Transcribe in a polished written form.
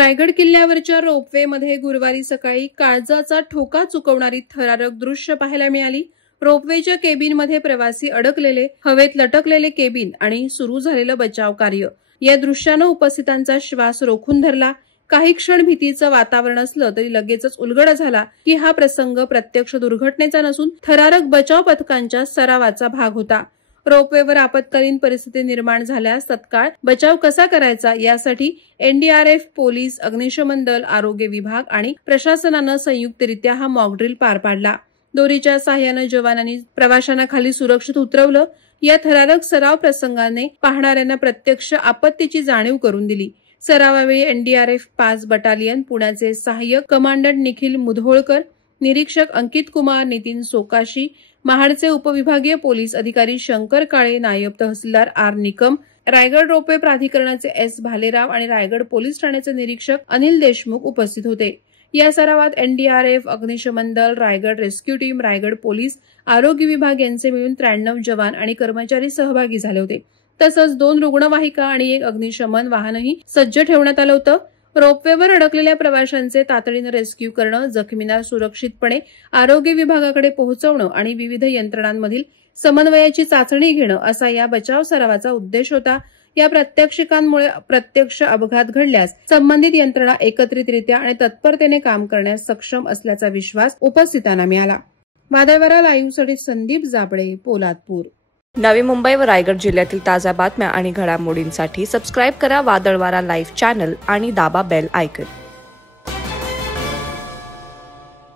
Raigad किल्ल्यावरच्या ropeway मध्ये गुरुवारी सकाळी काळजाचा ठोका चुकवणारी थरारक दृश्य पाहायला मिळाली। रोपवेच्या केबिनमध्ये प्रवासी अडकलेले, हवेत लटकलेले केबिन आणि सुरू झालेलं बचाव कार्य या दृश्यानं उपस्थितांचा श्वास रोखून धरला। काही क्षण भीतीचं वातावरण असलं तरी लगेचच उलगडा झाला की हा प्रसंग प्रत्यक्ष दुर्घटनेचा नसून थरारक बचाव पथकांच्या सरावाचा भाग होता। रोपवेवर आपत्कालीन परिस्थिती निर्माण झाल्यास तत्काळ बचाव कसा करायचा यासाठी एनडीआरएफ, पोलीस, अग्निशमन दल, आरोग्य विभाग आणि प्रशासनानं संयुक्तरित्या हा मॉक ड्रिल पार पाडला। दोरीच्या सहाय्याने जवानांनी प्रवाशांना खाली सुरक्षित उतरवलं। या थरारक सराव प्रसंगाने पाहणाऱ्यांना प्रत्यक्ष आपत्तीची जाणीव करून दिली। सरावावेळी एनडीआरएफ 5 बटालियन, पुण्याचे सहाय्यक कमांडंट निखिल मुधोळकर, निरीक्षक अंकित कुमार, नितीन सोकाशी, महाडचे उपविभागीय पोलीस अधिकारी शंकर काळे, नायब तहसीलदार आर निकम, रायगड रोपवे प्राधिकरणाचे एस भालेराव आणि रायगड पोलीस ठाण्याचे निरीक्षक अनिल देशमुख उपस्थित होते। या सरावात एनडीआरएफ, अग्निशमन दल, Raigad rescue team, Raigad police, आरोग्य विभाग यांचे मिळून 93 जवान आणि कर्मचारी सहभागी झाले होते। तसंच 2 रुग्णवाहिका आणि 1 अग्निशमन वाहनही सज्ज ठेवण्यात आलं होतं। रोपवेवर अडकलेल्या प्रवाशांचे तातडीने रेस्क्यू करणं, जखमींना सुरक्षितपणे आरोग्य विभागाकडे पोहोचवणं आणि विविध यंत्रणांमधील समन्वयाची चाचणी घेणं असा या बचाव सरावाचा उद्देश होता। या प्रात्यक्षिकांमुळे प्रत्यक्ष अपघात घडल्यास संबंधित यंत्रणा एकत्रितरित्या आणि तत्परतेने काम करण्यास सक्षम असल्याचा विश्वास उपस्थितांना मिळाला। वादळवारा लाईव्हसाठी संदीप जाबळे, पोलादपूर। नवी मुंबई व रायगड जिल्ह्यातील ताज्या बातम्या आणि घडामोडींसाठी सबस्क्राईब करा वादळवारा लाईव्ह चॅनल आणि दाबा बेल आयकॉन।